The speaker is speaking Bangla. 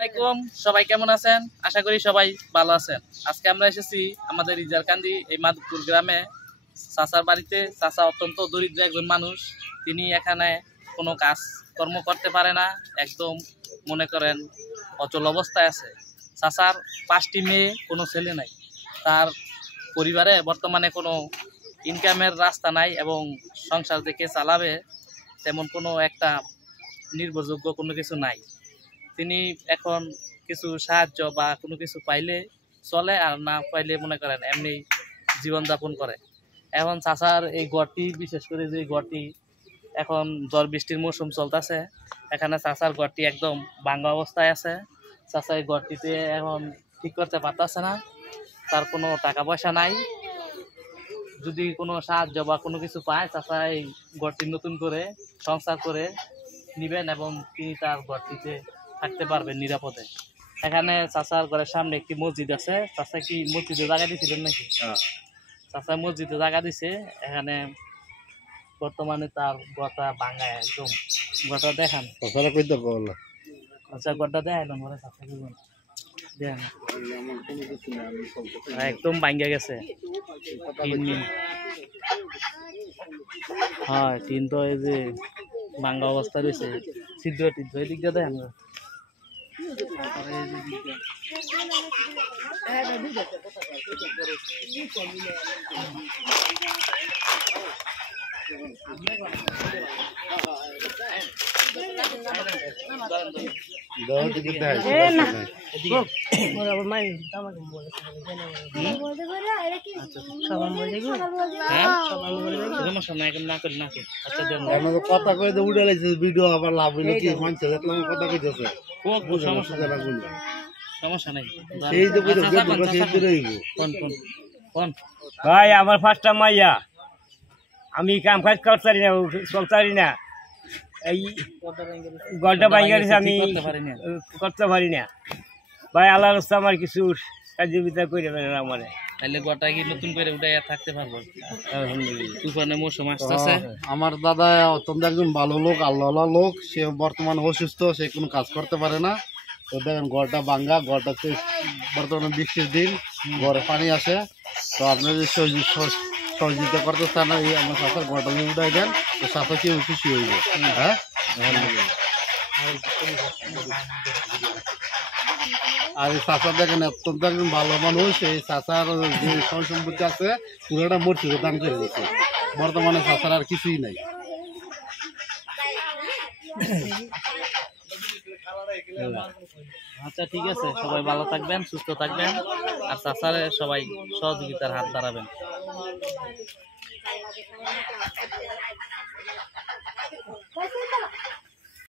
আসসালামাইকুম, সবাই কেমন আছেন? আশা করি সবাই ভালো আছেন। আজকে আমরা এসেছি আমাদের ইজারকান্দি এই মাধবপুর গ্রামে চাচার বাড়িতে। চাচা অত্যন্ত দরিদ্র একজন মানুষ। তিনি এখানে কোনো কাজ কর্ম করতে পারে না, একদম মনে করেন অচল অবস্থায় আছে। চাচার 5টি মেয়ে, কোনো ছেলে নাই। তার পরিবারে বর্তমানে কোনো ইনকামের রাস্তা নাই এবং সংসার থেকে চালাবে তেমন কোনো একটা নির্ভরযোগ্য কোনো কিছু নাই। তিনি এখন কিছু সাহায্য বা কোনো কিছু পাইলে চলে, আর না পাইলে মনে করেন এমনি জীবনযাপন করে। এখন চাচার এই ঘরটি, বিশেষ করে যে ঘরটি এখন ঝড় বৃষ্টির মৌসুম চলতেছে, এখানে চাচার ঘরটি একদম ভাঙা অবস্থায় আছে। চাচা এই ঘরটিতে এখন ঠিক করতে পারতেছে না, তার কোনো টাকা পয়সা নাই। যদি কোনো সাহায্য বা কোনো কিছু পায়, চাচা এই ঘরটি নতুন করে সংসার করে নিবেন এবং তিনি তার ঘরটিতে থাকতে পারবেন নিরাপদে। এখানে চাচার ঘরের সামনে একটি মসজিদ আছে। চাচা কি মসজিদে জায়গা দিয়েছিলেন নাকি? চাচা মসজিদে জায়গা দিছে। এখানে বর্তমানে তার ঘরটা ভাঙা, একদম ঘরটা দেখান। আচ্ছা, ঘরটা দেখাইলাম ঘরে চাচা দেখেন, একদম ভাঙ্গা গেছে। হ্যাঁ, টিন তো এই যে ভাঙ্গা অবস্থা রয়েছে, ছিদ্র টিদ্র এদিক দিয়ে দেখেন। কথা কয়ে উঠে লাগছে ভিডিও, আবার লাভ হইলো কি মানছে কথা কইতেছে সমস্যা নাই। ভাই আমার 5টা মাইয়া, আমি কাম কাজ করতে না, চলতে না, এই গলটা বাইরে আমি করতে পারি না ভাই। আল্লাহর রাস্তা আমার কিছু সহযোগিতা করে দেবেন আমার। তাহলে গোটা কি নতুন করে উঠে থাকতে পারবো? তুফানের মৌসুম আসতেছে। আমার দাদা অত্যন্ত একজন ভালো লোক, আল্লাহ লোক। সে বর্তমানে অসুস্থ, সে কোনো কাজ করতে পারে না। তো দেখেন ঘরটা ভাঙ্গা, ঘরটাতে বর্তমানে বৃষ্টির দিন, ঘরে পানি আসে। তো আপনি যদি সহযোগিতা করতে চান, এই আমার চাষার ঘরটা যদি উঠাই দেন, তো চাষা কেউ খুশি হইবে। হ্যাঁ, আর এই চাষা দেখেন অত্যন্ত একজন ভালো মানুষ। এই চাষার যে সম্পত্তি আছে পুরোটা মসজিদে দান করে দিচ্ছে। বর্তমানে চাষার আর কিছুই নাই। আচ্ছা, ঠিক আছে, সবাই ভালো থাকবেন, সুস্থ থাকবেন, আর চাচারে সবাই সহযোগিতার হাত বাড়াবেন।